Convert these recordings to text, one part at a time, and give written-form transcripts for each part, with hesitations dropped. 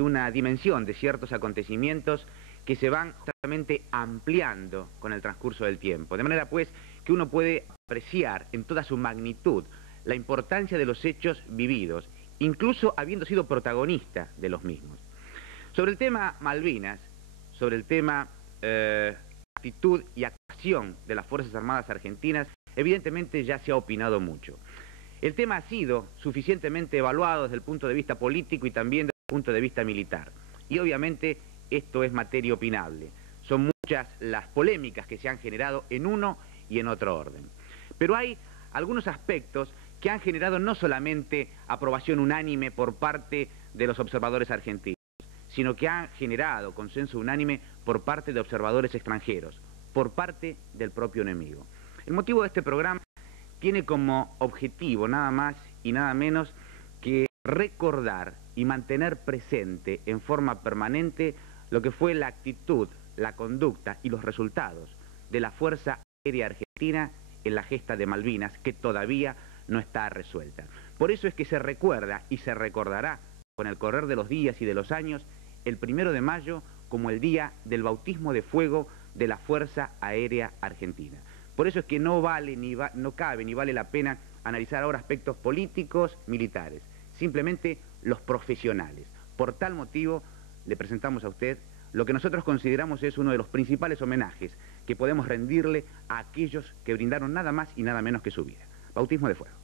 de una dimensión de ciertos acontecimientos que se van justamente ampliando con el transcurso del tiempo. De manera pues que uno puede apreciar en toda su magnitud la importancia de los hechos vividos, incluso habiendo sido protagonista de los mismos. Sobre el tema Malvinas, sobre el tema actitud y actuación de las Fuerzas Armadas Argentinas, evidentemente ya se ha opinado mucho. El tema ha sido suficientemente evaluado desde el punto de vista político y también desde el punto de vista militar. Y obviamente esto es materia opinable. Son muchas las polémicas que se han generado en uno y en otro orden. Pero hay algunos aspectos que han generado no solamente aprobación unánime por parte de los observadores argentinos, sino que han generado consenso unánime por parte de observadores extranjeros, por parte del propio enemigo. El motivo de este programa tiene como objetivo nada más y nada menos que recordar y mantener presente en forma permanente lo que fue la actitud, la conducta y los resultados de la Fuerza Aérea Argentina en la gesta de Malvinas, que todavía no está resuelta. Por eso es que se recuerda y se recordará con el correr de los días y de los años el 1 de mayo como el día del bautismo de fuego de la Fuerza Aérea Argentina. Por eso es que no cabe ni vale la pena analizar ahora aspectos políticos, militares, simplemente los profesionales. Por tal motivo le presentamos a usted lo que nosotros consideramos es uno de los principales homenajes que podemos rendirle a aquellos que brindaron nada más y nada menos que su vida. Bautismo de fuego.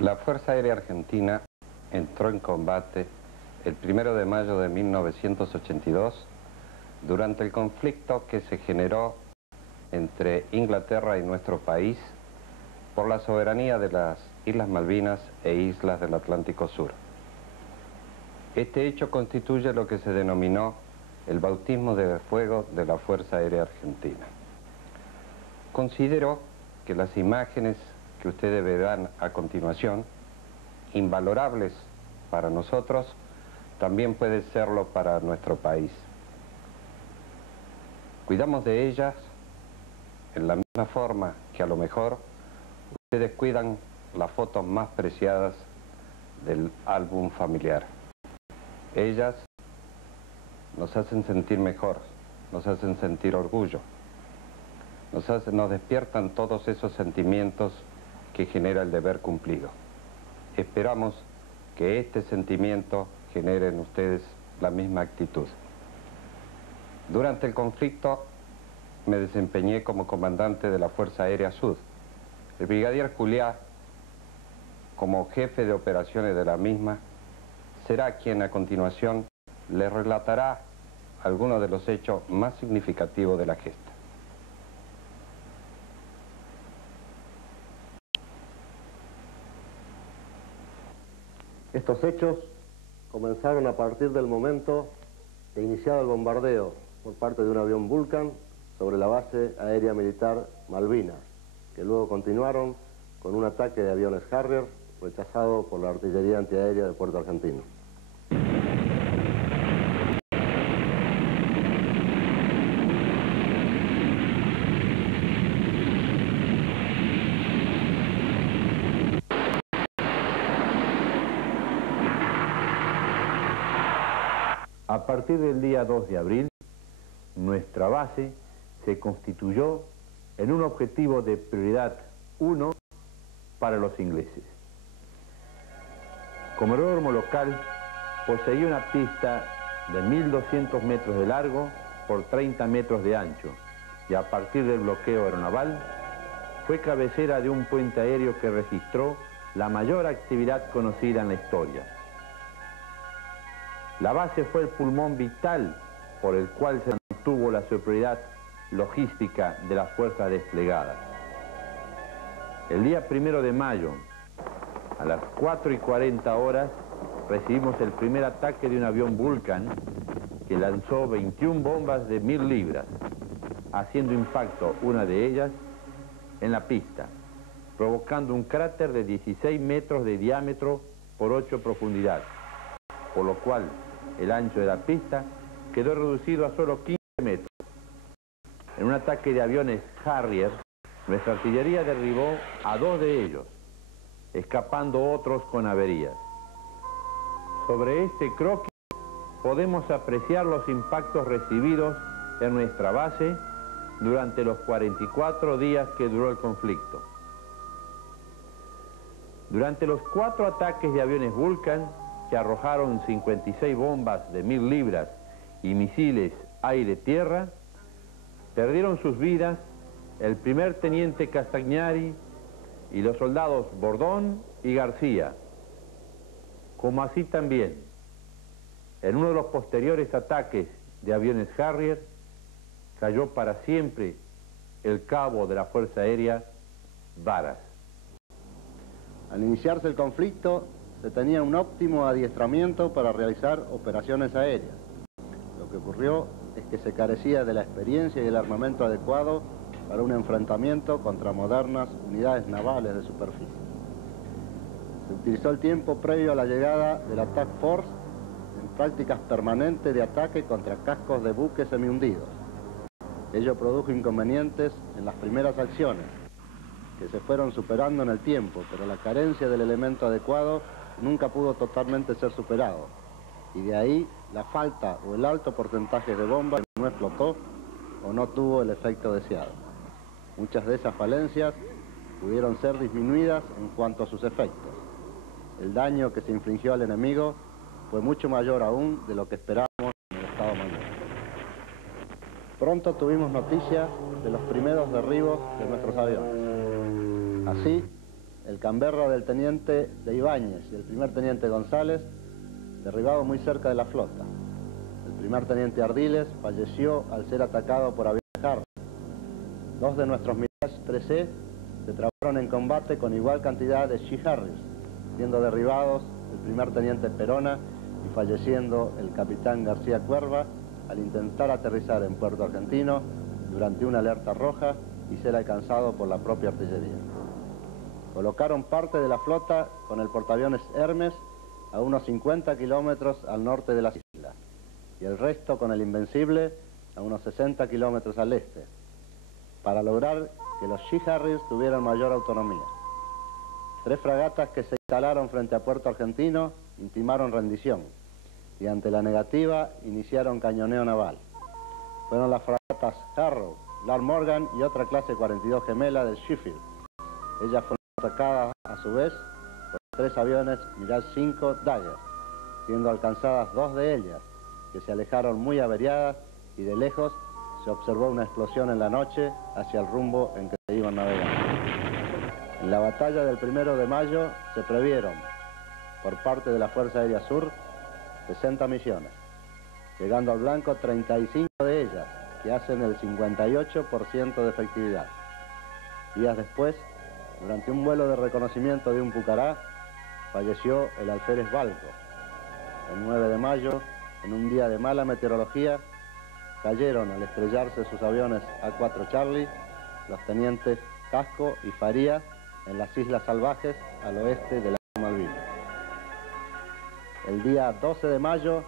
La Fuerza Aérea Argentina entró en combate el 1 de mayo de 1982 durante el conflicto que se generó entre Inglaterra y nuestro país por la soberanía de las Islas Malvinas e islas del Atlántico Sur. Este hecho constituye lo que se denominó el bautismo de fuego de la Fuerza Aérea Argentina. Considero que las imágenes que ustedes verán a continuación, invalorables para nosotros, también puede serlo para nuestro país. Cuidamos de ellas en la misma forma que a lo mejor ustedes cuidan las fotos más preciadas del álbum familiar. Ellas nos hacen sentir mejor, nos hacen sentir orgullo, nos despiertan todos esos sentimientos que genera el deber cumplido. Esperamos que este sentimiento genere en ustedes la misma actitud. Durante el conflicto me desempeñé como comandante de la Fuerza Aérea Sud. El brigadier Juliá, como jefe de operaciones de la misma, será quien a continuación les relatará algunos de los hechos más significativos de la gesta. Estos hechos comenzaron a partir del momento de iniciado el bombardeo por parte de un avión Vulcan sobre la base aérea militar Malvinas, que luego continuaron con un ataque de aviones Harrier rechazado por la artillería antiaérea de Puerto Argentino. A partir del día 2 de abril, nuestra base se constituyó en un objetivo de prioridad 1 para los ingleses. Como aeródromo local, poseía una pista de 1.200 metros de largo por 30 metros de ancho y a partir del bloqueo aeronaval fue cabecera de un puente aéreo que registró la mayor actividad conocida en la historia. La base fue el pulmón vital por el cual se mantuvo la superioridad logística de las fuerzas desplegadas. El día 1 de mayo, a las 4:40 horas, recibimos el primer ataque de un avión Vulcan que lanzó 21 bombas de 1.000 libras, haciendo impacto una de ellas en la pista, provocando un cráter de 16 metros de diámetro por 8 de profundidad, por lo cual el ancho de la pista quedó reducido a solo 15 metros. En un ataque de aviones Harrier, nuestra artillería derribó a 2 de ellos, escapando otros con averías. Sobre este croquis podemos apreciar los impactos recibidos en nuestra base durante los 44 días que duró el conflicto. Durante los 4 ataques de aviones Vulcan, que arrojaron 56 bombas de 1.000 libras y misiles aire-tierra, perdieron sus vidas el primer teniente Castagnari y los soldados Bordón y García, como así también, en uno de los posteriores ataques de aviones Harrier, cayó para siempre el cabo de la Fuerza Aérea, Varas. Al iniciarse el conflicto, se tenía un óptimo adiestramiento para realizar operaciones aéreas. Lo que ocurrió es que se carecía de la experiencia y el armamento adecuado para un enfrentamiento contra modernas unidades navales de superficie. Se utilizó el tiempo previo a la llegada de la Task Force en prácticas permanentes de ataque contra cascos de buques semihundidos. Ello produjo inconvenientes en las primeras acciones, que se fueron superando en el tiempo, pero la carencia del elemento adecuado nunca pudo totalmente ser superado, y de ahí la falta o el alto porcentaje de bombas que no explotó o no tuvo el efecto deseado. Muchas de esas falencias pudieron ser disminuidas en cuanto a sus efectos. El daño que se infligió al enemigo fue mucho mayor aún de lo que esperábamos en el Estado Mayor. Pronto tuvimos noticias de los primeros derribos de nuestros aviones. Así, el Canberra del teniente de Ibáñez y el primer teniente González, derribados muy cerca de la flota. El primer teniente Ardiles falleció al ser atacado por aviones Harrier. 2 de nuestros Mirage 3E se trabaron en combate con igual cantidad de She Harriers, siendo derribados el primer teniente Perona y falleciendo el capitán García Cuerva al intentar aterrizar en Puerto Argentino durante una alerta roja y ser alcanzado por la propia artillería. Colocaron parte de la flota con el portaaviones Hermes a unos 50 kilómetros al norte de las islas y el resto con el Invencible a unos 60 kilómetros al este, para lograr que los She Harriers tuvieran mayor autonomía. 3 fragatas que se instalaron frente a Puerto Argentino intimaron rendición y ante la negativa iniciaron cañoneo naval. Fueron las fragatas Harrow, Lord Morgan y otra clase 42 gemela del Sheffield. Ellas fueron atacadas a su vez por 3 aviones Mirage 5 Dagger, siendo alcanzadas 2 de ellas, que se alejaron muy averiadas y de lejos se observó una explosión en la noche hacia el rumbo en que se iban navegando. En la batalla del 1 de mayo se previeron, por parte de la Fuerza Aérea Sur, 60 misiones, llegando al blanco 35 de ellas, que hacen el 58% de efectividad. Días después, durante un vuelo de reconocimiento de un Pucará, falleció el alférez Balco. El 9 de mayo, en un día de mala meteorología, cayeron al estrellarse sus aviones A4 Charlie los tenientes Casco y Faría en las Islas Salvajes al oeste de la Malvinas. El día 12 de mayo,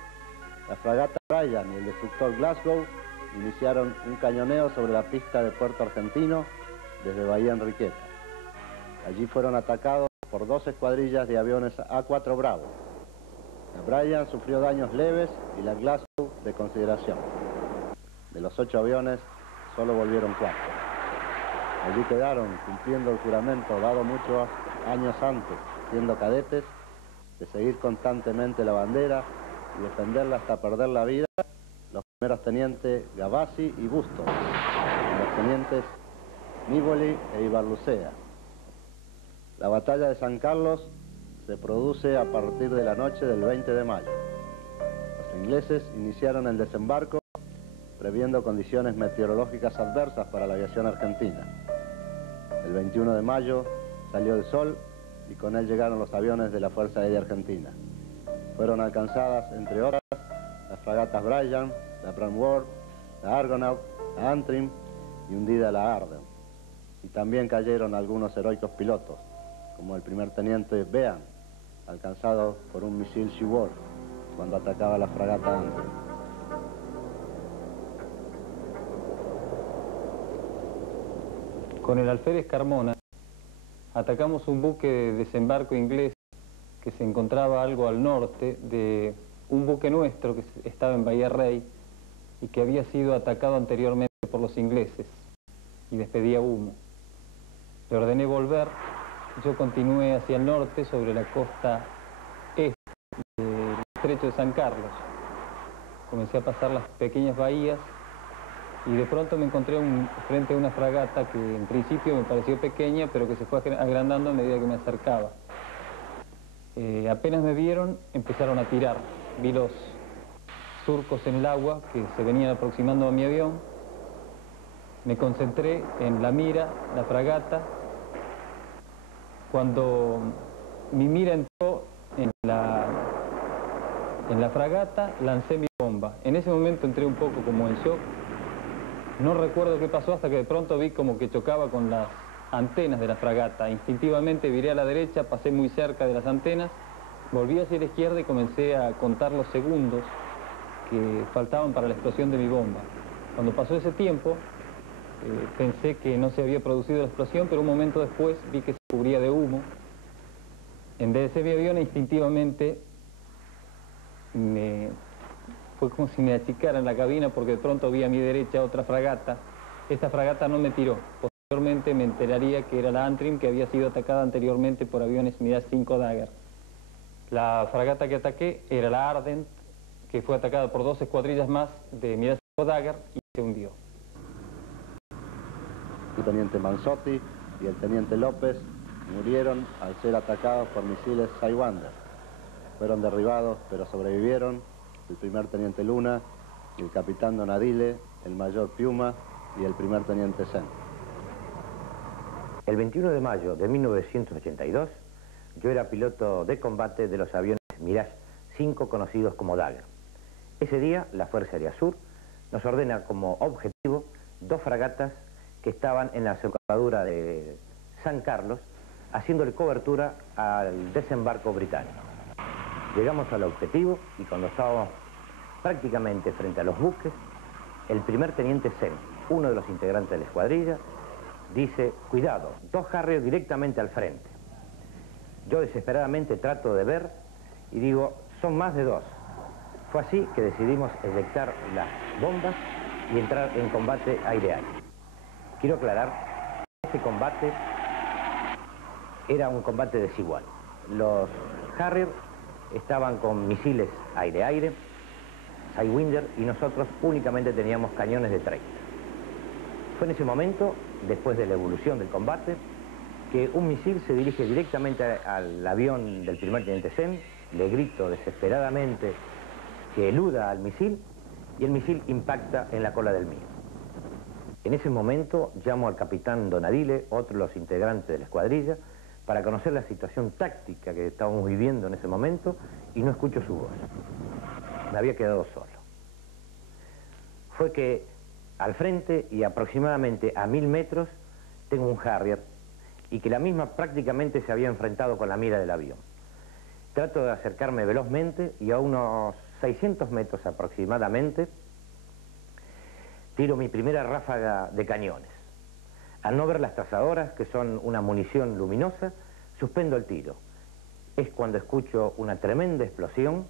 la fragata Bryan y el destructor Glasgow iniciaron un cañoneo sobre la pista de Puerto Argentino desde Bahía Enriqueta. Allí fueron atacados por 2 escuadrillas de aviones A4 Bravo. La Bryan sufrió daños leves y la Glasgow de consideración. De los 8 aviones, solo volvieron 4. Allí quedaron cumpliendo el juramento dado muchos años antes, siendo cadetes, de seguir constantemente la bandera y defenderla hasta perder la vida, los primeros tenientes Gavassi y Bustos, y los tenientes Nívoli e Ibarlucea. La batalla de San Carlos se produce a partir de la noche del 20 de mayo. Los ingleses iniciaron el desembarco previendo condiciones meteorológicas adversas para la aviación argentina. El 21 de mayo salió el sol y con él llegaron los aviones de la Fuerza Aérea Argentina. Fueron alcanzadas, entre otras, las fragatas Bryant, la Brandward, la Argonaut, la Antrim y hundida la Arden. Y también cayeron algunos heroicos pilotos, como el primer teniente Bean, alcanzado por un misil Seaworth cuando atacaba la fragata Antrim. Con el alférez Carmona atacamos un buque de desembarco inglés que se encontraba algo al norte de un buque nuestro que estaba en Bahía Rey y que había sido atacado anteriormente por los ingleses y despedía humo. Le ordené volver, yo continué hacia el norte sobre la costa este del estrecho de San Carlos. Comencé a pasar las pequeñas bahías y de pronto me encontré frente a una fragata que en principio me pareció pequeña, pero que se fue agrandando a medida que me acercaba. Apenas me vieron, empezaron a tirar. Vi los surcos en el agua que se venían aproximando a mi avión. Me concentré en la mira, la fragata. Cuando mi mira entró en la fragata, lancé mi bomba. En ese momento entré un poco como en shock. No recuerdo qué pasó hasta que de pronto vi como que chocaba con las antenas de la fragata. Instintivamente viré a la derecha, pasé muy cerca de las antenas, volví hacia la izquierda y comencé a contar los segundos que faltaban para la explosión de mi bomba. Cuando pasó ese tiempo, pensé que no se había producido la explosión, pero un momento después vi que se cubría de humo. Enderecé mi avión e instintivamente fue como si me achicaran la cabina porque de pronto vi a mi derecha otra fragata. Esta fragata no me tiró. Posteriormente me enteraría que era la Antrim, que había sido atacada anteriormente por aviones Mirage 5 Dagger. La fragata que ataqué era la Ardent, que fue atacada por 2 escuadrillas más de Mirage 5 Dagger y se hundió. El teniente Manzotti y el teniente López murieron al ser atacados por misiles Sidewinder. Fueron derribados, pero sobrevivieron el primer teniente Luna, el capitán Donadile, el mayor Piuma y el primer teniente Sen. El 21 de mayo de 1982, yo era piloto de combate de los aviones Mirage 5 conocidos como Dagger. Ese día, la Fuerza Aérea Sur nos ordena como objetivo 2 fragatas que estaban en la desembocadura de San Carlos, haciéndole cobertura al desembarco británico. Llegamos al objetivo y cuando estábamos prácticamente frente a los buques, el primer teniente Sen, uno de los integrantes de la escuadrilla, dice: cuidado, 2 Harrier directamente al frente. Yo desesperadamente trato de ver y digo: son más de 2. Fue así que decidimos eyectar las bombas y entrar en combate aire-aire. Quiero aclarar, este combate era un combate desigual. Los Harrier estaban con misiles aire-aire, Sidewinder, y nosotros únicamente teníamos cañones de 30. Fue en ese momento, después de la evolución del combate, que un misil se dirige directamente al avión del primer teniente Sen. Le grito desesperadamente que eluda al misil y el misil impacta en la cola del mío. En ese momento llamo al capitán Donadile, otro de los integrantes de la escuadrilla, para conocer la situación táctica que estábamos viviendo en ese momento, y no escucho su voz. Me había quedado solo. Fue que al frente y aproximadamente a 1000 metros tengo un Harrier y que la misma prácticamente se había enfrentado con la mira del avión. Trato de acercarme velozmente y a unos 600 metros aproximadamente tiro mi primera ráfaga de cañones. Al no ver las trazadoras, que son una munición luminosa, suspendo el tiro. Es cuando escucho una tremenda explosión,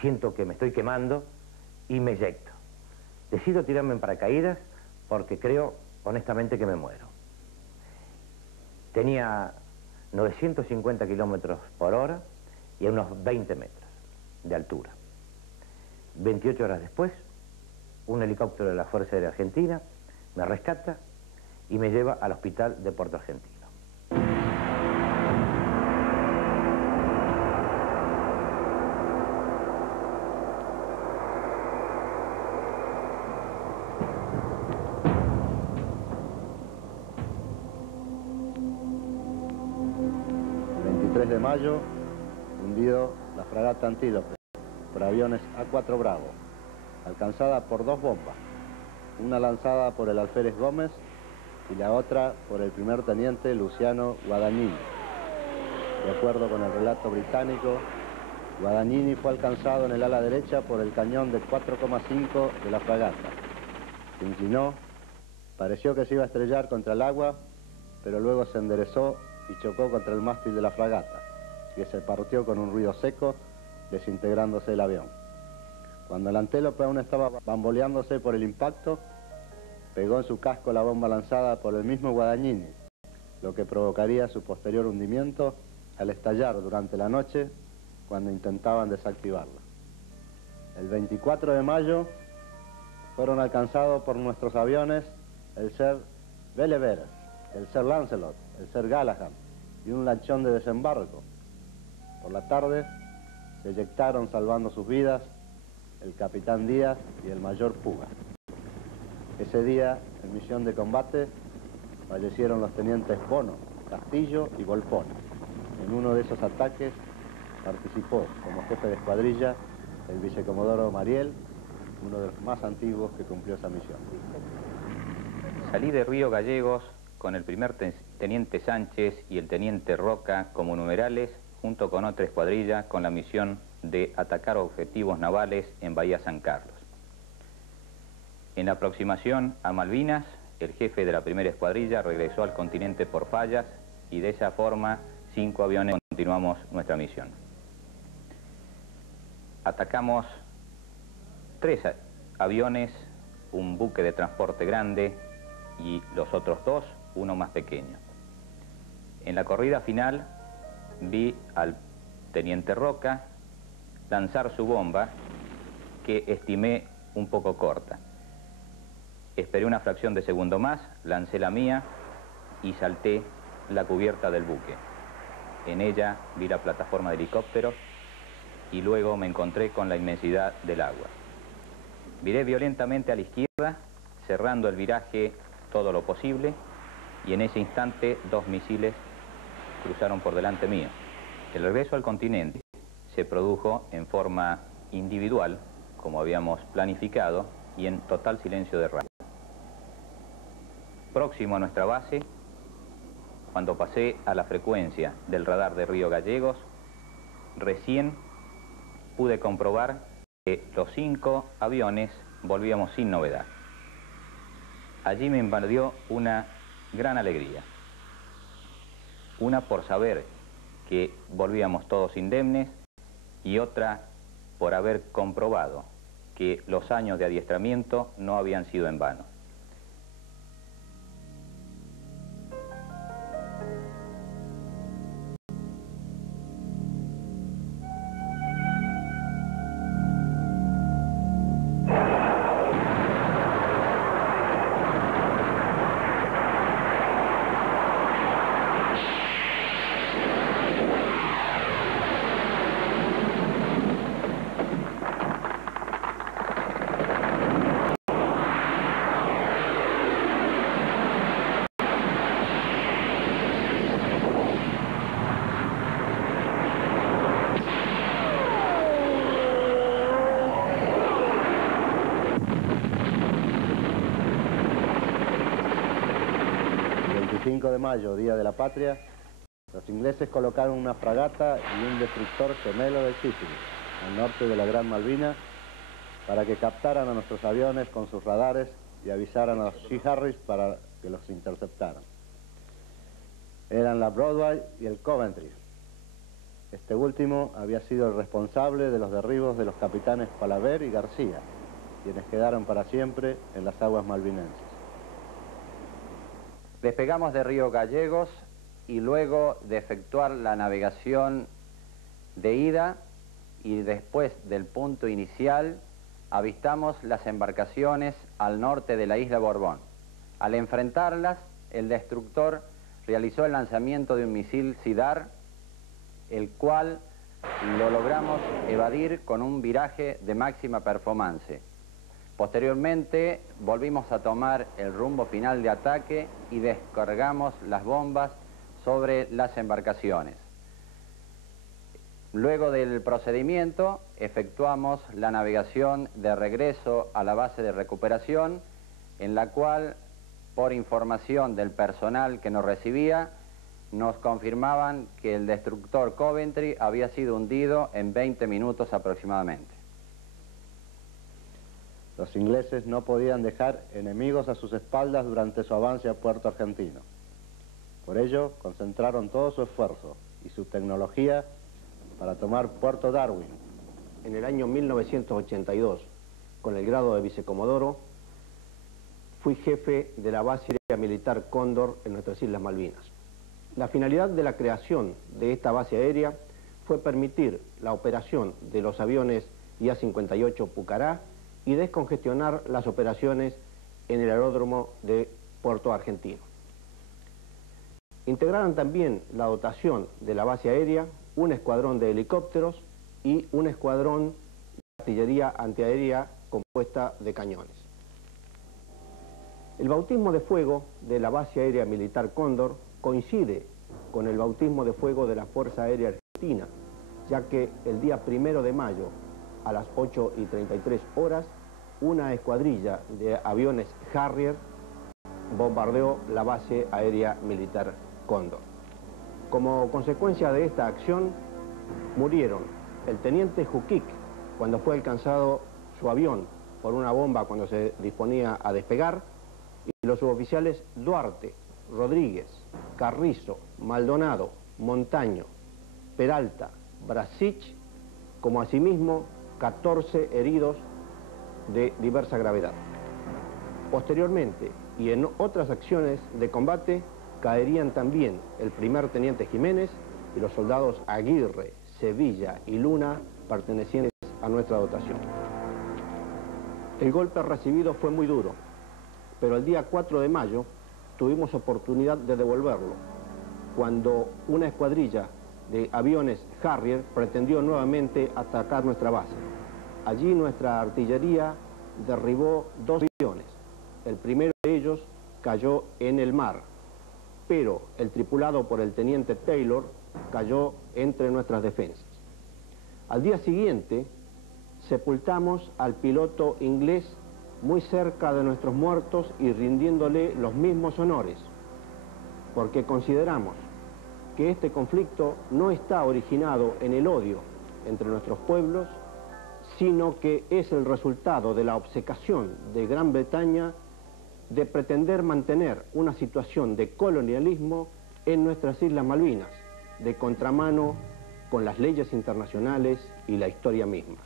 siento que me estoy quemando y me eyecto. Decido tirarme en paracaídas porque creo honestamente que me muero. Tenía 950 kilómetros por hora y a unos 20 metros de altura. 28 horas después, un helicóptero de la Fuerza Aérea Argentina me rescata y me lleva al hospital de Puerto Argentino. El 23 de mayo, hundido la fragata Antílope por aviones A4 Bravo, alcanzada por 2 bombas, una lanzada por el alférez Gómez y la otra por el primer teniente Luciano Guadagnini. De acuerdo con el relato británico, Guadagnini fue alcanzado en el ala derecha por el cañón de 4,5 de la fragata. Se inclinó, pareció que se iba a estrellar contra el agua, pero luego se enderezó y chocó contra el mástil de la fragata, que se partió con un ruido seco, desintegrándose el avión. Cuando el Antílope aún estaba bamboleándose por el impacto, pegó en su casco la bomba lanzada por el mismo Guadagnini, lo que provocaría su posterior hundimiento al estallar durante la noche cuando intentaban desactivarla. El 24 de mayo fueron alcanzados por nuestros aviones el Sir Bellever, el Sir Lancelot, el Sir Galahad y un lanchón de desembarco. Por la tarde se eyectaron salvando sus vidas el capitán Díaz y el mayor Puga. Ese día, en misión de combate, fallecieron los tenientes Bono, Castillo y Volpone. En uno de esos ataques participó como jefe de escuadrilla el vicecomodoro Mariel, uno de los más antiguos que cumplió esa misión. Salí de Río Gallegos con el primer teniente Sánchez y el teniente Roca como numerales, junto con otra escuadrilla con la misión de atacar objetivos navales en Bahía San Carlos. En la aproximación a Malvinas, el jefe de la primera escuadrilla regresó al continente por fallas y de esa forma 5 aviones continuamos nuestra misión. Atacamos 3 aviones, un buque de transporte grande y los otros 2, uno más pequeño. En la corrida final vi al teniente Roca lanzar su bomba, que estimé un poco corta. Esperé una fracción de segundo más, lancé la mía y salté la cubierta del buque. En ella vi la plataforma de helicópteros y luego me encontré con la inmensidad del agua. Viré violentamente a la izquierda, cerrando el viraje todo lo posible, y en ese instante 2 misiles cruzaron por delante mío. El regreso al continente se produjo en forma individual, como habíamos planificado, y en total silencio de radio. Próximo a nuestra base, cuando pasé a la frecuencia del radar de Río Gallegos, recién pude comprobar que los 5 aviones volvíamos sin novedad. Allí me invadió una gran alegría. Una por saber que volvíamos todos indemnes y otra por haber comprobado que los años de adiestramiento no habían sido en vano. El 5 de mayo, Día de la Patria, los ingleses colocaron una fragata y un destructor gemelo del Sicily, al norte de la Gran Malvina, para que captaran a nuestros aviones con sus radares y avisaran a los Sea Harris para que los interceptaran. Eran la Broadway y el Coventry. Este último había sido el responsable de los derribos de los capitanes Palaver y García, quienes quedaron para siempre en las aguas malvinenses. Despegamos de Río Gallegos y luego de efectuar la navegación de ida y después del punto inicial, avistamos las embarcaciones al norte de la isla Borbón. Al enfrentarlas, el destructor realizó el lanzamiento de un misil SIDAR, el cual lo logramos evadir con un viraje de máxima performance. Posteriormente volvimos a tomar el rumbo final de ataque y descargamos las bombas sobre las embarcaciones. Luego del procedimiento efectuamos la navegación de regreso a la base de recuperación, en la cual, por información del personal que nos recibía, nos confirmaban que el destructor Coventry había sido hundido en 20 minutos aproximadamente. Los ingleses no podían dejar enemigos a sus espaldas durante su avance a Puerto Argentino. Por ello, concentraron todo su esfuerzo y su tecnología para tomar Puerto Darwin. En el año 1982, con el grado de vicecomodoro, fui jefe de la base aérea militar Cóndor en nuestras Islas Malvinas. La finalidad de la creación de esta base aérea fue permitir la operación de los aviones IA-58 Pucará y descongestionar las operaciones en el aeródromo de Puerto Argentino. Integraron también la dotación de la base aérea un escuadrón de helicópteros y un escuadrón de artillería antiaérea compuesta de cañones. El bautismo de fuego de la base aérea militar Cóndor coincide con el bautismo de fuego de la Fuerza Aérea Argentina, ya que el día 1 de mayo, a las 8:33 horas, una escuadrilla de aviones Harrier bombardeó la base aérea militar Cóndor. Como consecuencia de esta acción, murieron el teniente Juquic cuando fue alcanzado su avión por una bomba cuando se disponía a despegar, y los suboficiales Duarte, Rodríguez, Carrizo, Maldonado, Montaño, Peralta, Brasich, como asimismo 14 heridos de diversa gravedad. Posteriormente, y en otras acciones de combate, caerían también el primer teniente Jiménez y los soldados Aguirre, Sevilla y Luna, pertenecientes a nuestra dotación. El golpe recibido fue muy duro, pero el día 4 de mayo tuvimos oportunidad de devolverlo, cuando una escuadrilla de aviones Harrier pretendió nuevamente atacar nuestra base. Allí nuestra artillería derribó 2 aviones. El primero de ellos cayó en el mar, pero el tripulado por el teniente Taylor cayó entre nuestras defensas. Al día siguiente sepultamos al piloto inglés muy cerca de nuestros muertos y rindiéndole los mismos honores, porque consideramos que este conflicto no está originado en el odio entre nuestros pueblos, sino que es el resultado de la obcecación de Gran Bretaña de pretender mantener una situación de colonialismo en nuestras Islas Malvinas, de contramano con las leyes internacionales y la historia misma.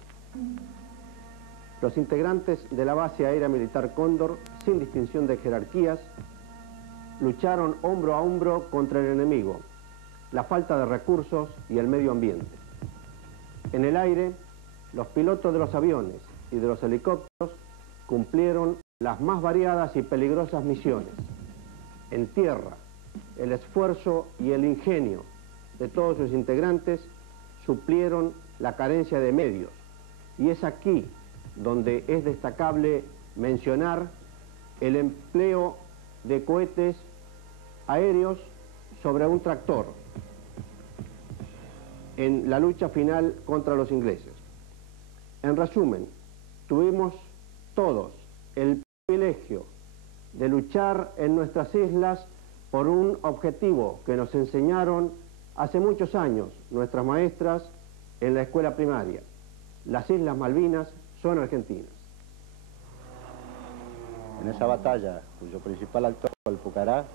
Los integrantes de la base aérea militar Cóndor, sin distinción de jerarquías, lucharon hombro a hombro contra el enemigo, la falta de recursos y el medio ambiente. En el aire, los pilotos de los aviones y de los helicópteros cumplieron las más variadas y peligrosas misiones. En tierra, el esfuerzo y el ingenio de todos sus integrantes suplieron la carencia de medios, y es aquí donde es destacable mencionar el empleo de cohetes aéreos sobre un tractor en la lucha final contra los ingleses. En resumen, tuvimos todos el privilegio de luchar en nuestras islas por un objetivo que nos enseñaron hace muchos años nuestras maestras en la escuela primaria. Las Islas Malvinas son argentinas. En esa batalla, cuyo principal actor fue el Pucará,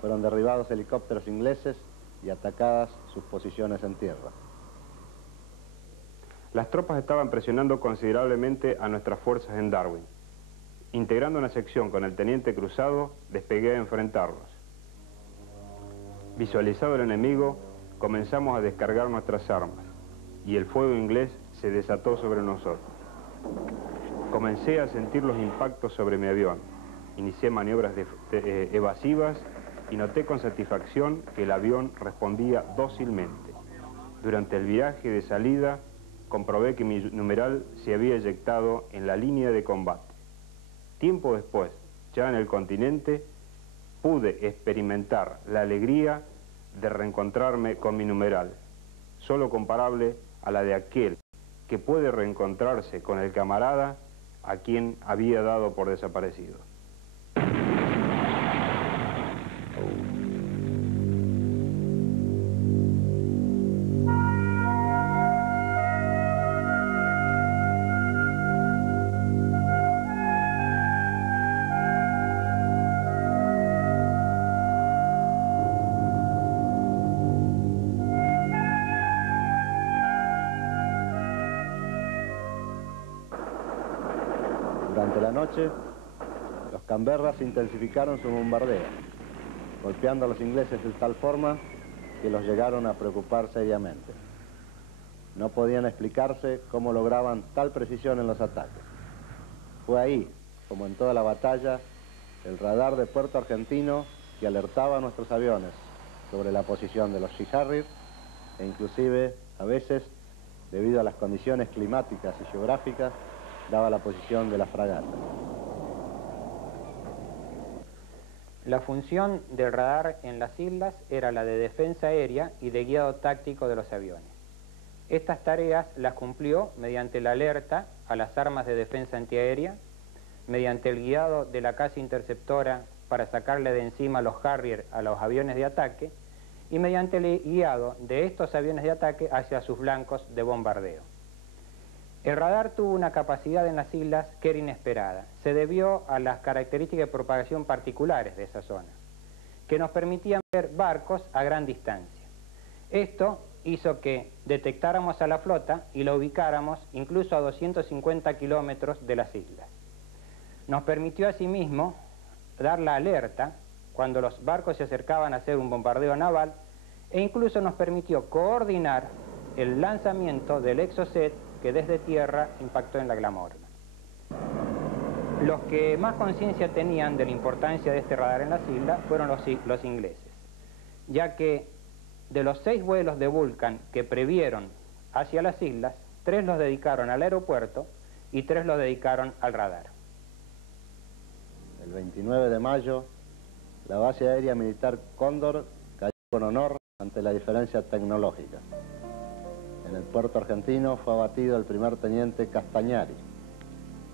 fueron derribados helicópteros ingleses y atacadas sus posiciones en tierra. Las tropas estaban presionando considerablemente a nuestras fuerzas en Darwin. Integrando una sección con el teniente Cruzado, despegué a enfrentarlos. Visualizado el enemigo, comenzamos a descargar nuestras armas y el fuego inglés se desató sobre nosotros. Comencé a sentir los impactos sobre mi avión. Inicié maniobras evasivas y noté con satisfacción que el avión respondía dócilmente. Durante el viaje de salida, comprobé que mi numeral se había eyectado en la línea de combate. Tiempo después, ya en el continente, pude experimentar la alegría de reencontrarme con mi numeral, solo comparable a la de aquel que puede reencontrarse con el camarada a quien había dado por desaparecido. Durante la noche, los Canberras intensificaron su bombardeo, golpeando a los ingleses de tal forma que los llegaron a preocupar seriamente. No podían explicarse cómo lograban tal precisión en los ataques. Fue ahí, como en toda la batalla, el radar de Puerto Argentino que alertaba a nuestros aviones sobre la posición de los Sea Harrier e inclusive, a veces, debido a las condiciones climáticas y geográficas, daba la posición de la fragata. La función del radar en las islas era la de defensa aérea y de guiado táctico de los aviones. Estas tareas las cumplió mediante la alerta a las armas de defensa antiaérea, mediante el guiado de la caza interceptora para sacarle de encima los Harrier a los aviones de ataque y mediante el guiado de estos aviones de ataque hacia sus blancos de bombardeo. El radar tuvo una capacidad en las islas que era inesperada. Se debió a las características de propagación particulares de esa zona, que nos permitían ver barcos a gran distancia. Esto hizo que detectáramos a la flota y la ubicáramos incluso a 250 kilómetros de las islas. Nos permitió asimismo dar la alerta cuando los barcos se acercaban a hacer un bombardeo naval e incluso nos permitió coordinar el lanzamiento del Exocet que desde tierra impactó en la Glamorgan. Los que más conciencia tenían de la importancia de este radar en las islas fueron los ingleses, ya que de los 6 vuelos de Vulcan que previeron hacia las islas, 3 los dedicaron al aeropuerto y 3 los dedicaron al radar. El 29 de mayo, la base aérea militar Cóndor cayó con honor ante la diferencia tecnológica. En el puerto argentino fue abatido el primer teniente Castañari.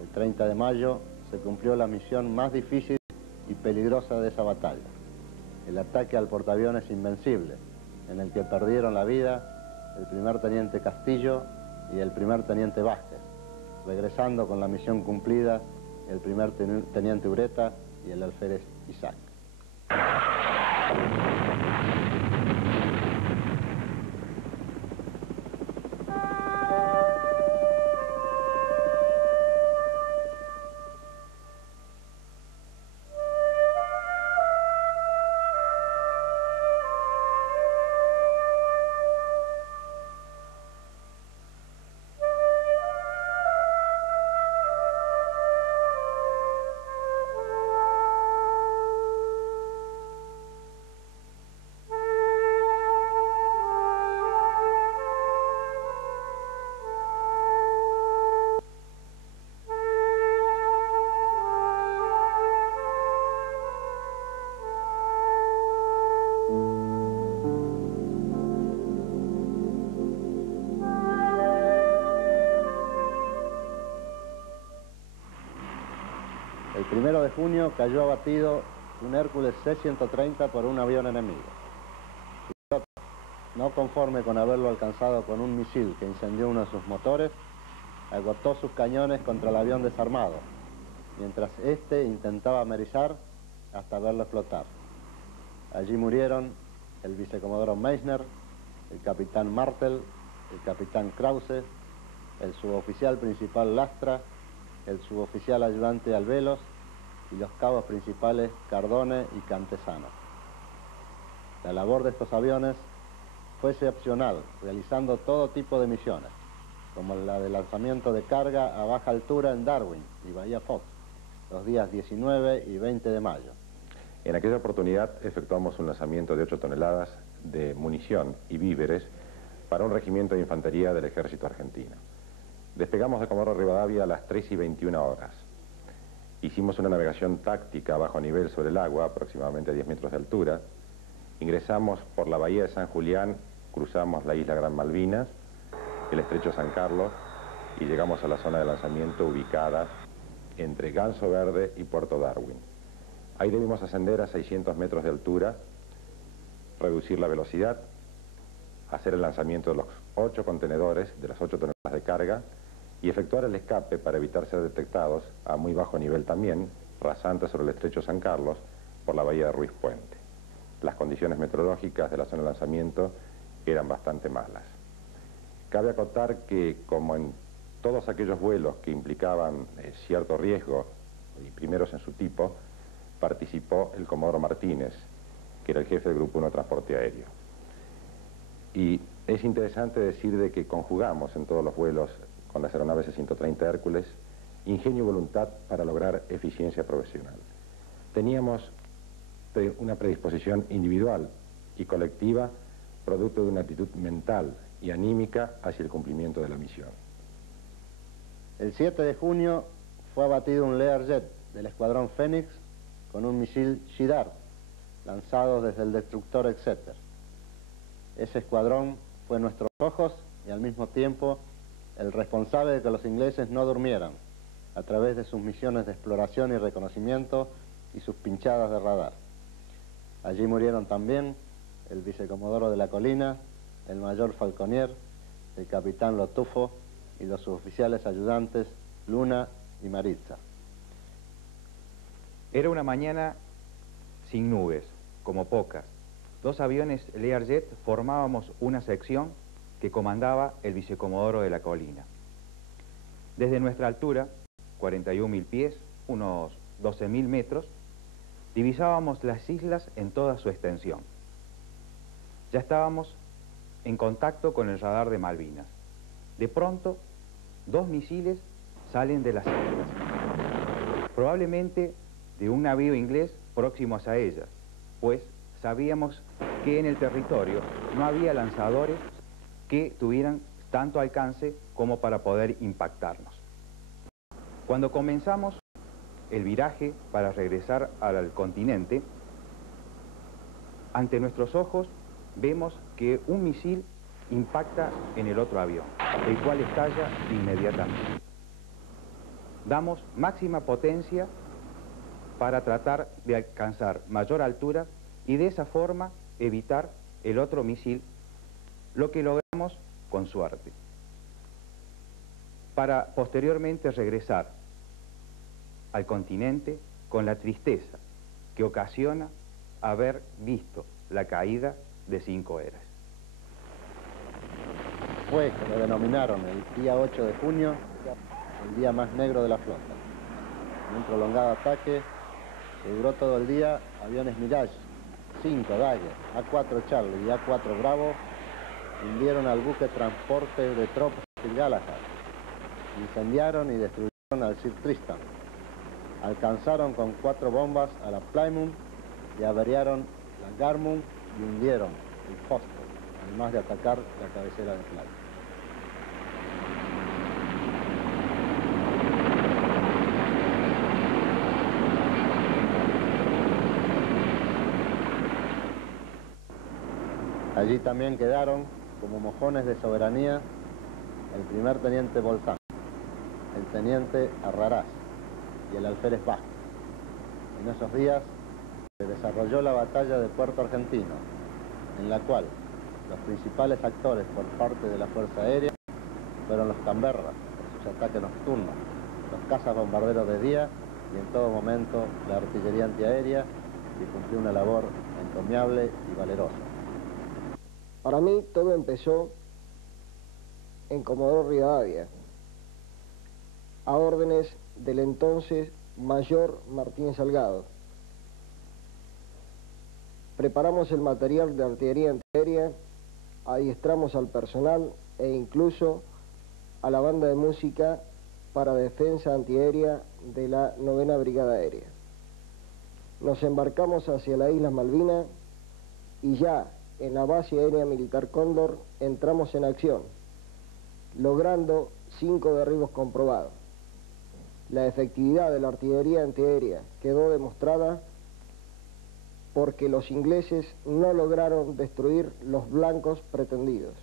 El 30 de mayo se cumplió la misión más difícil y peligrosa de esa batalla, el ataque al portaaviones Invencible, en el que perdieron la vida el primer teniente Castillo y el primer teniente Vázquez, regresando con la misión cumplida el primer teniente Ureta y el alférez Isaac. El 1 de junio cayó abatido un Hércules C-130 por un avión enemigo. No conforme con haberlo alcanzado con un misil que incendió uno de sus motores, agotó sus cañones contra el avión desarmado, mientras éste intentaba amerizar hasta verlo explotar. Allí murieron el vicecomodoro Meissner, el capitán Martel, el capitán Krause, el suboficial principal Lastra, el suboficial ayudante Alvelos y los cabos principales Cardone y Cantesano. la labor de estos aviones fuese opcional, realizando todo tipo de misiones, como la de lanzamiento de carga a baja altura en Darwin y Bahía Fox, los días 19 y 20 de mayo. En aquella oportunidad efectuamos un lanzamiento de 8 toneladas de munición y víveres para un regimiento de infantería del ejército argentino. Despegamos de Comodoro Rivadavia a las 3:21 horas. Hicimos una navegación táctica a bajo nivel sobre el agua, aproximadamente a 10 metros de altura. Ingresamos por la bahía de San Julián, cruzamos la isla Gran Malvinas, el estrecho San Carlos y llegamos a la zona de lanzamiento ubicada entre Ganso Verde y Puerto Darwin. Ahí debimos ascender a 600 metros de altura, reducir la velocidad, hacer el lanzamiento de los 8 contenedores, de las 8 toneladas de carga, y efectuar el escape para evitar ser detectados a muy bajo nivel también, rasante sobre el estrecho San Carlos, por la bahía de Ruiz Puente. Las condiciones meteorológicas de la zona de lanzamiento eran bastante malas. Cabe acotar que, como en todos aquellos vuelos que implicaban cierto riesgo, y primeros en su tipo, participó el Comodoro Martínez, que era el jefe del Grupo 1 de Transporte Aéreo. Y es interesante decir de que conjugamos en todos los vuelos con las aeronaves C-130 Hércules ingenio y voluntad para lograr eficiencia profesional. Teníamos una predisposición individual y colectiva, producto de una actitud mental y anímica hacia el cumplimiento de la misión. El 7 de junio fue abatido un Learjet del escuadrón Fénix con un misil Shidar, lanzado desde el destructor Exeter. Ese escuadrón fue nuestros ojos y al mismo tiempo el responsable de que los ingleses no durmieran a través de sus misiones de exploración y reconocimiento y sus pinchadas de radar. Allí murieron también el vicecomodoro de la Colina, el mayor Falconier, el capitán Lotufo y los suboficiales ayudantes Luna y Maritza. Era una mañana sin nubes, como pocas. 2 aviones Learjet formábamos una sección que comandaba el vicecomodoro de la Colina. Desde nuestra altura, 41.000 pies, unos 12.000 metros, divisábamos las islas en toda su extensión. Ya estábamos en contacto con el radar de Malvinas. De pronto, 2 misiles salen de las islas, probablemente de un navío inglés próximo a ellas, pues sabíamos que en el territorio no había lanzadores que tuvieran tanto alcance como para poder impactarnos. Cuando comenzamos el viraje para regresar al continente, ante nuestros ojos vemos que un misil impacta en el otro avión, el cual estalla inmediatamente. Damos máxima potencia para tratar de alcanzar mayor altura y de esa forma evitar el otro misil, lo que logramos con suerte, para posteriormente regresar al continente con la tristeza que ocasiona haber visto la caída de 5 héroes. Fue, que lo denominaron el día 8 de junio, el día más negro de la flota. En un prolongado ataque que duró todo el día, aviones Mirage 5 Dagger, A4 Charlie y A4 Bravo hundieron al buque transporte de tropas del Galahad, incendiaron y destruyeron al Sir Tristan, alcanzaron con 4 bombas a la Plymouth y averiaron la Garmund y hundieron el Foster, además de atacar la cabecera de Plymouth. Allí también quedaron, como mojones de soberanía, el primer teniente Bolzán, el teniente Arrarás y el alférez Vázquez. En esos días se desarrolló la batalla de Puerto Argentino, en la cual los principales actores por parte de la Fuerza Aérea fueron los Canberra, por sus ataques nocturnos, los cazas bombarderos de día y en todo momento la artillería antiaérea, que cumplió una labor encomiable y valerosa. Para mí todo empezó en Comodoro Rivadavia, a órdenes del entonces mayor Martín Salgado. preparamos el material de artillería antiaérea, adiestramos al personal e incluso a la banda de música para defensa antiaérea de la 9ª Brigada Aérea. Nos embarcamos hacia las Islas Malvinas y ya en la base aérea militar Cóndor entramos en acción, logrando 5 derribos comprobados. La efectividad de la artillería antiaérea quedó demostrada porque los ingleses no lograron destruir los blancos pretendidos.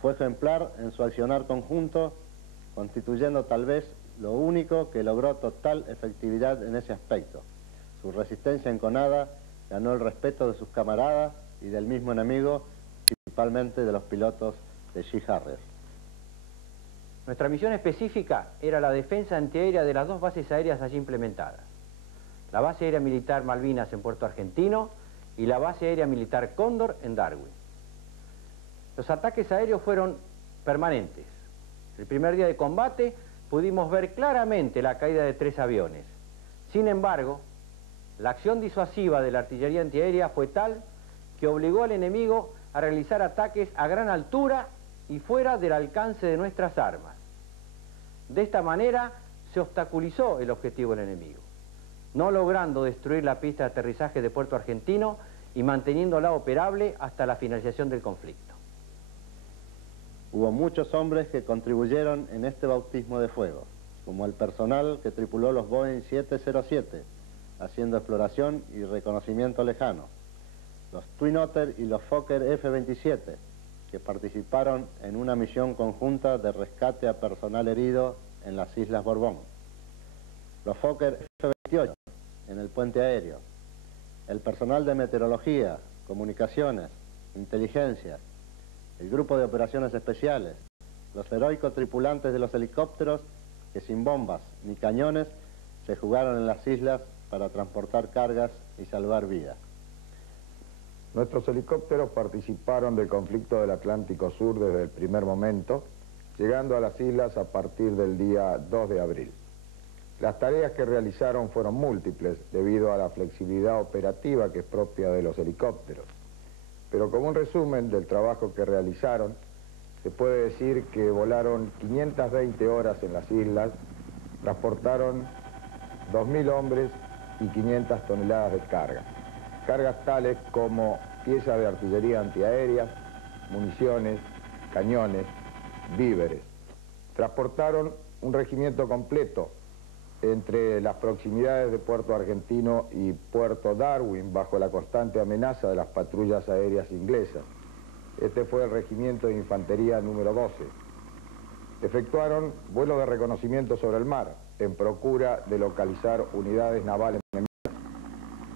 Fue ejemplar en su accionar conjunto, constituyendo tal vez lo único que logró total efectividad en ese aspecto. Su resistencia enconada ganó el respeto de sus camaradas y del mismo enemigo, principalmente de los pilotos de Sea Harrier. Nuestra misión específica era la defensa antiaérea de las 2 bases aéreas allí implementadas. La base aérea militar Malvinas en Puerto Argentino y la base aérea militar Cóndor en Darwin. Los ataques aéreos fueron permanentes. El primer día de combate pudimos ver claramente la caída de 3 aviones. Sin embargo, la acción disuasiva de la artillería antiaérea fue tal que obligó al enemigo a realizar ataques a gran altura y fuera del alcance de nuestras armas. De esta manera se obstaculizó el objetivo del enemigo, no logrando destruir la pista de aterrizaje de Puerto Argentino y manteniéndola operable hasta la finalización del conflicto. Hubo muchos hombres que contribuyeron en este bautismo de fuego, como el personal que tripuló los Boeing 707, haciendo exploración y reconocimiento lejano, los Twin Otter y los Fokker F-27, que participaron en una misión conjunta de rescate a personal herido en las Islas Borbón, los Fokker F-28 en el puente aéreo, el personal de meteorología, comunicaciones, inteligencia, el grupo de operaciones especiales, los heroicos tripulantes de los helicópteros que sin bombas ni cañones se jugaron en las islas para transportar cargas y salvar vidas. Nuestros helicópteros participaron del conflicto del Atlántico Sur desde el primer momento, llegando a las islas a partir del día 2 de abril. Las tareas que realizaron fueron múltiples debido a la flexibilidad operativa que es propia de los helicópteros. Pero como un resumen del trabajo que realizaron, se puede decir que volaron 520 horas en las islas, transportaron 2.000 hombres y 500 toneladas de carga. Cargas tales como piezas de artillería antiaérea, municiones, cañones, víveres. Transportaron un regimiento completo entre las proximidades de Puerto Argentino y Puerto Darwin bajo la constante amenaza de las patrullas aéreas inglesas. Este fue el regimiento de infantería número 12. Efectuaron vuelos de reconocimiento sobre el mar en procura de localizar unidades navales enemigas.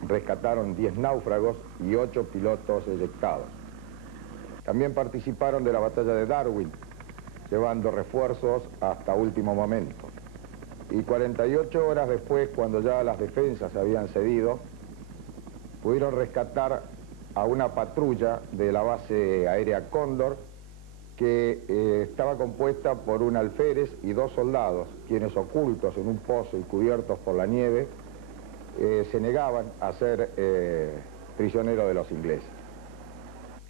Rescataron 10 náufragos y 8 pilotos eyectados. También participaron de la batalla de Darwin, llevando refuerzos hasta último momento. Y 48 horas después, cuando ya las defensas se habían cedido, pudieron rescatar a una patrulla de la base aérea Cóndor que estaba compuesta por un alférez y 2 soldados, quienes ocultos en un pozo y cubiertos por la nieve, se negaban a ser prisioneros de los ingleses.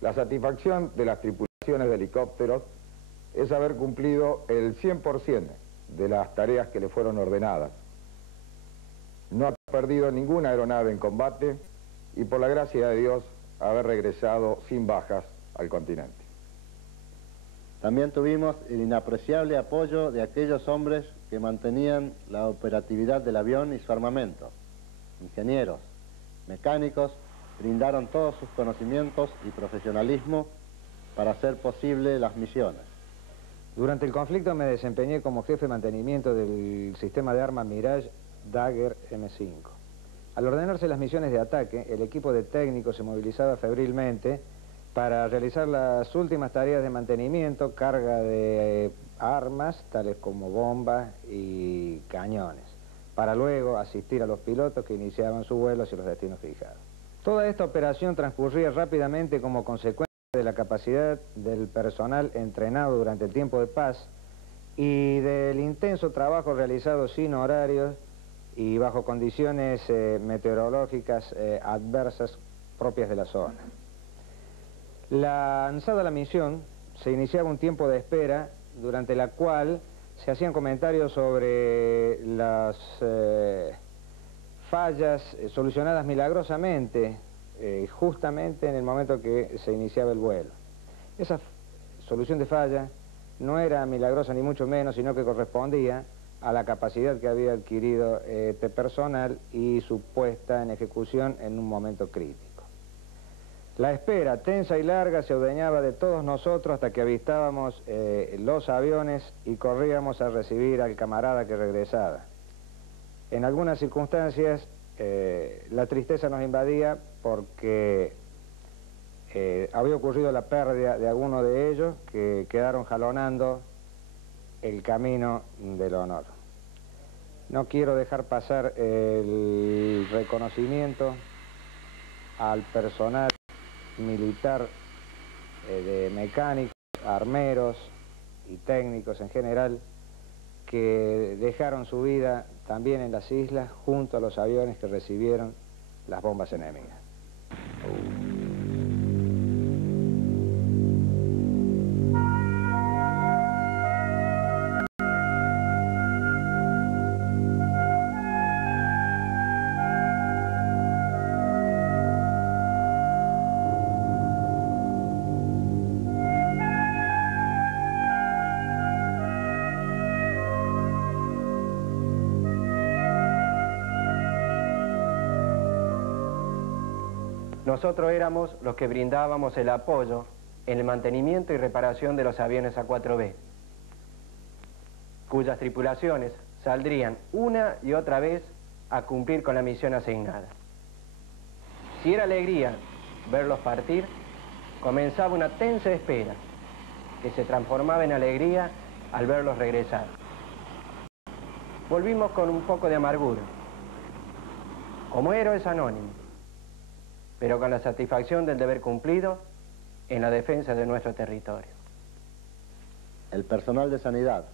La satisfacción de las tripulaciones de helicópteros es haber cumplido el 100% de las tareas que le fueron ordenadas. No ha perdido ninguna aeronave en combate y por la gracia de Dios haber regresado sin bajas al continente. También tuvimos el inapreciable apoyo de aquellos hombres que mantenían la operatividad del avión y su armamento. Ingenieros, mecánicos, brindaron todos sus conocimientos y profesionalismo para hacer posible las misiones. Durante el conflicto me desempeñé como jefe de mantenimiento del sistema de armas Mirage Dagger M5. Al ordenarse las misiones de ataque, el equipo de técnicos se movilizaba febrilmente para realizar las últimas tareas de mantenimiento, carga de armas, tales como bombas y cañones, para luego asistir a los pilotos que iniciaban su vuelo hacia los destinos fijados. Toda esta operación transcurría rápidamente como consecuencia de la capacidad del personal entrenado durante el tiempo de paz y del intenso trabajo realizado sin horarios y bajo condiciones meteorológicas adversas propias de la zona. Lanzada la misión, se iniciaba un tiempo de espera durante la cual se hacían comentarios sobre las fallas solucionadas milagrosamente, justamente en el momento que se iniciaba el vuelo. Esa solución de falla no era milagrosa ni mucho menos, sino que correspondía a la capacidad que había adquirido este personal y su puesta en ejecución en un momento crítico. La espera tensa y larga se adueñaba de todos nosotros hasta que avistábamos los aviones y corríamos a recibir al camarada que regresaba. En algunas circunstancias la tristeza nos invadía porque había ocurrido la pérdida de algunos de ellos que quedaron jalonando el camino del honor. No quiero dejar pasar el reconocimiento al personal militar de mecánicos, armeros y técnicos en general que dejaron su vida también en las islas junto a los aviones que recibieron las bombas enemigas. Nosotros éramos los que brindábamos el apoyo en el mantenimiento y reparación de los aviones A4B, cuyas tripulaciones saldrían una y otra vez a cumplir con la misión asignada. Si era alegría verlos partir, comenzaba una tensa espera que se transformaba en alegría al verlos regresar. Volvimos con un poco de amargura, como héroes anónimos, pero con la satisfacción del deber cumplido en la defensa de nuestro territorio. El personal de sanidad,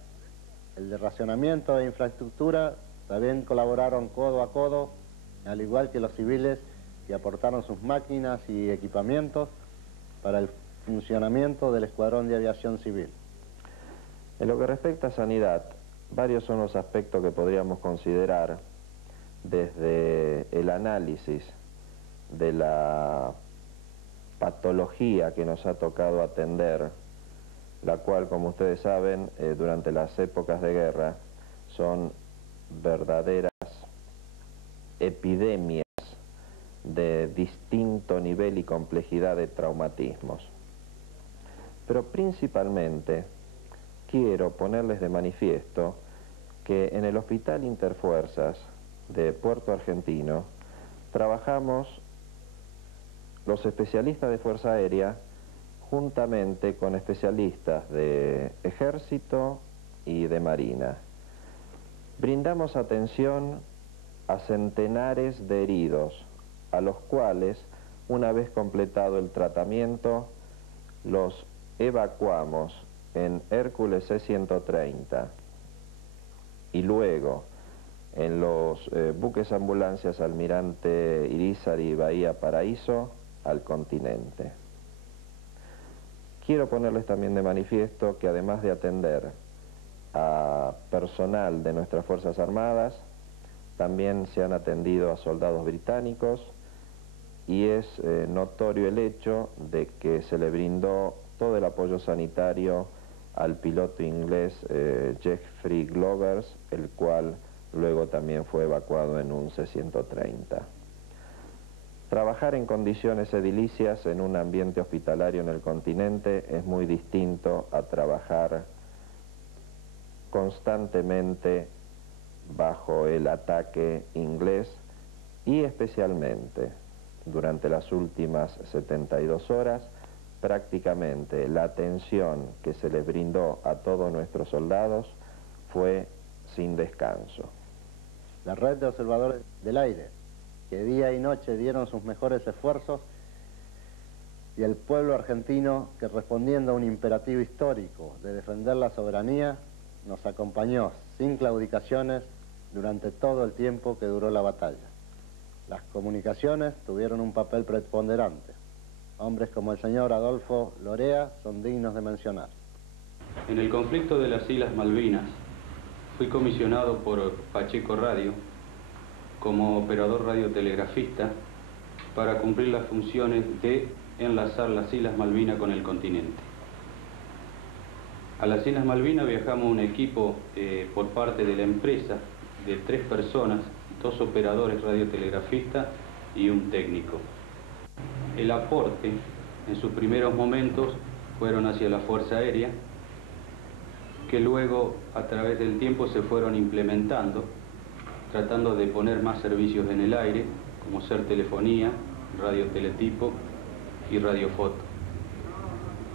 el de racionamiento e infraestructura también colaboraron codo a codo, al igual que los civiles que aportaron sus máquinas y equipamientos para el funcionamiento del Escuadrón de Aviación Civil. En lo que respecta a sanidad, varios son los aspectos que podríamos considerar desde el análisis de la patología que nos ha tocado atender, la cual, como ustedes saben, durante las épocas de guerra son verdaderas epidemias de distinto nivel y complejidad de traumatismos. Pero principalmente quiero ponerles de manifiesto que en el Hospital Interfuerzas de Puerto Argentino trabajamos los especialistas de Fuerza Aérea juntamente con especialistas de Ejército y de Marina. Brindamos atención a centenares de heridos, a los cuales, una vez completado el tratamiento, los evacuamos en Hércules C-130 y luego en los buques ambulancias Almirante Irízar y Bahía Paraíso al continente. Quiero ponerles también de manifiesto que además de atender a personal de nuestras Fuerzas Armadas, también se han atendido a soldados británicos y es notorio el hecho de que se le brindó todo el apoyo sanitario al piloto inglés Geoffrey Glovers, el cual luego también fue evacuado en un C-130. Trabajar en condiciones edilicias en un ambiente hospitalario en el continente es muy distinto a trabajar constantemente bajo el ataque inglés y especialmente durante las últimas 72 horas, prácticamente la atención que se les brindó a todos nuestros soldados fue sin descanso. La red de observadores del aire, que día y noche dieron sus mejores esfuerzos, y el pueblo argentino que, respondiendo a un imperativo histórico de defender la soberanía, nos acompañó sin claudicaciones durante todo el tiempo que duró la batalla. Las comunicaciones tuvieron un papel preponderante. Hombres como el señor Adolfo Lorea son dignos de mencionar. En el conflicto de las Islas Malvinas, fui comisionado por Pacheco Radio como operador radiotelegrafista para cumplir las funciones de enlazar las Islas Malvinas con el continente. A las Islas Malvinas viajamos un equipo por parte de la empresa de 3 personas, 2 operadores radiotelegrafistas y un técnico. El aporte en sus primeros momentos fueron hacia la Fuerza Aérea, que luego a través del tiempo se fueron implementando, tratando de poner más servicios en el aire, como ser telefonía, radioteletipo y radiofoto.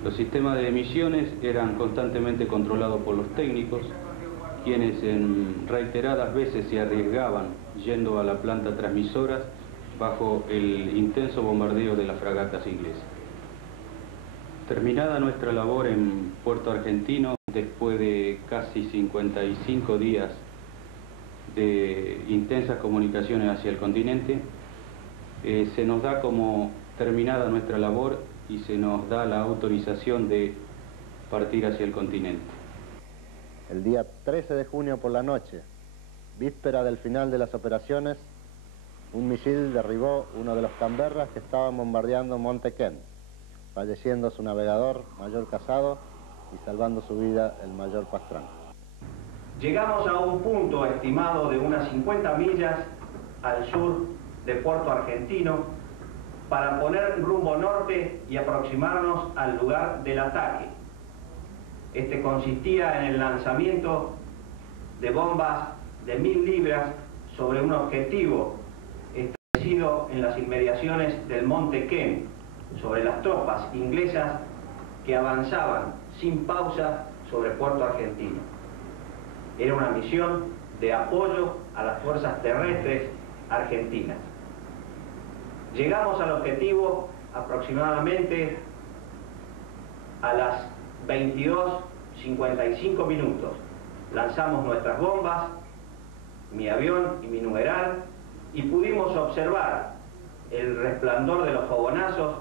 Los sistemas de emisiones eran constantemente controlados por los técnicos, quienes en reiteradas veces se arriesgaban yendo a la planta transmisora bajo el intenso bombardeo de las fragatas inglesas. Terminada nuestra labor en Puerto Argentino, después de casi 55 días de intensas comunicaciones hacia el continente, se nos da como terminada nuestra labor y se nos da la autorización de partir hacia el continente. El día 13 de junio por la noche, víspera del final de las operaciones, un misil derribó uno de los Canberras que estaban bombardeando Monte Kent, falleciendo su navegador, Mayor Casado, y salvando su vida el Mayor Pastrán. Llegamos a un punto estimado de unas 50 millas al sur de Puerto Argentino para poner rumbo norte y aproximarnos al lugar del ataque. Este consistía en el lanzamiento de bombas de 1000 libras sobre un objetivo establecido en las inmediaciones del Monte Kent, sobre las tropas inglesas que avanzaban sin pausa sobre Puerto Argentino. Era una misión de apoyo a las fuerzas terrestres argentinas. Llegamos al objetivo aproximadamente a las 22:55 minutos. Lanzamos nuestras bombas, mi avión y mi numeral, y pudimos observar el resplandor de los fogonazos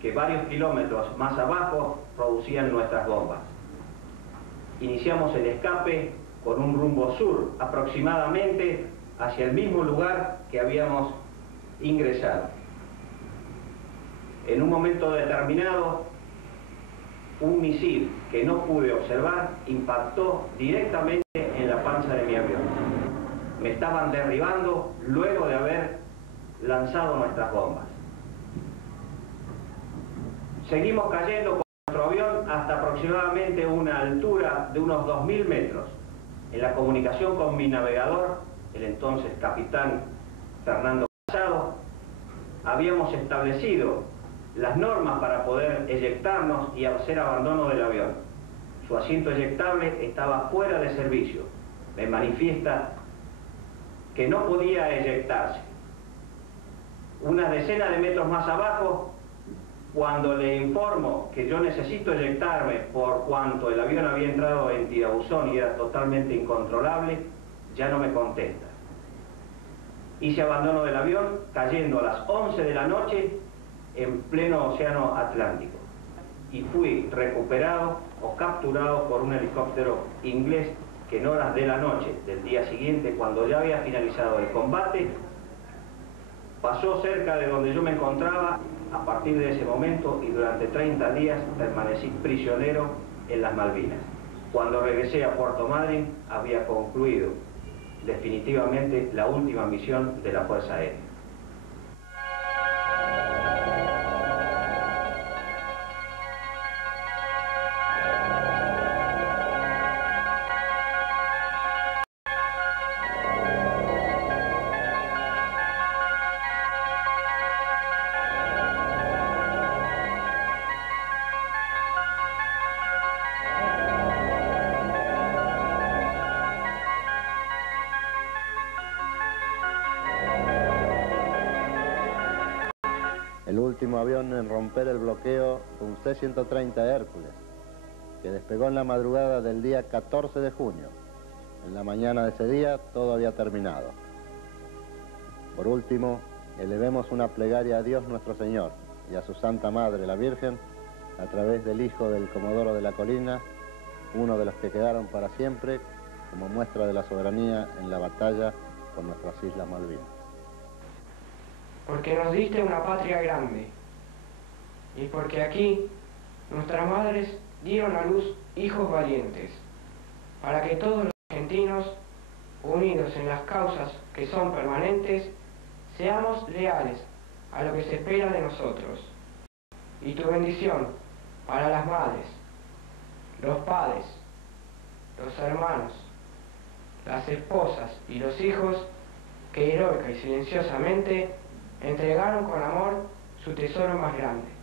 que varios kilómetros más abajo producían nuestras bombas. Iniciamos el escape con un rumbo sur, aproximadamente hacia el mismo lugar que habíamos ingresado. En un momento determinado, un misil que no pude observar impactó directamente en la panza de mi avión. Me estaban derribando luego de haber lanzado nuestras bombas. Seguimos cayendo con nuestro avión hasta aproximadamente una altura de unos 2000 metros. En la comunicación con mi navegador, el entonces capitán Fernando Casado, habíamos establecido las normas para poder eyectarnos y hacer abandono del avión. Su asiento eyectable estaba fuera de servicio. Me manifiesta que no podía eyectarse. Unas decenas de metros más abajo, cuando le informo que yo necesito eyectarme por cuanto el avión había entrado en tirabuzón y era totalmente incontrolable, ya no me contesta. Hice abandono del avión cayendo a las 11 de la noche en pleno océano Atlántico y fui recuperado o capturado por un helicóptero inglés que en horas de la noche del día siguiente, cuando ya había finalizado el combate, pasó cerca de donde yo me encontraba. A partir de ese momento y durante 30 días permanecí prisionero en las Malvinas. Cuando regresé a Puerto Madryn había concluido definitivamente la última misión de la Fuerza Aérea. El último avión en romper el bloqueo fue un C-130 Hércules, que despegó en la madrugada del día 14 de junio, En la mañana de ese día todo había terminado. Por último, elevemos una plegaria a Dios nuestro Señor y a su Santa Madre, la Virgen, a través del hijo del Comodoro de la Colina, uno de los que quedaron para siempre como muestra de la soberanía en la batalla por nuestras Islas Malvinas. Porque nos diste una patria grande, y porque aquí nuestras madres dieron a luz hijos valientes, para que todos los argentinos, unidos en las causas que son permanentes, seamos leales a lo que se espera de nosotros. Y tu bendición para las madres, los padres, los hermanos, las esposas y los hijos que heroica y silenciosamente entregaron con amor su tesoro más grande.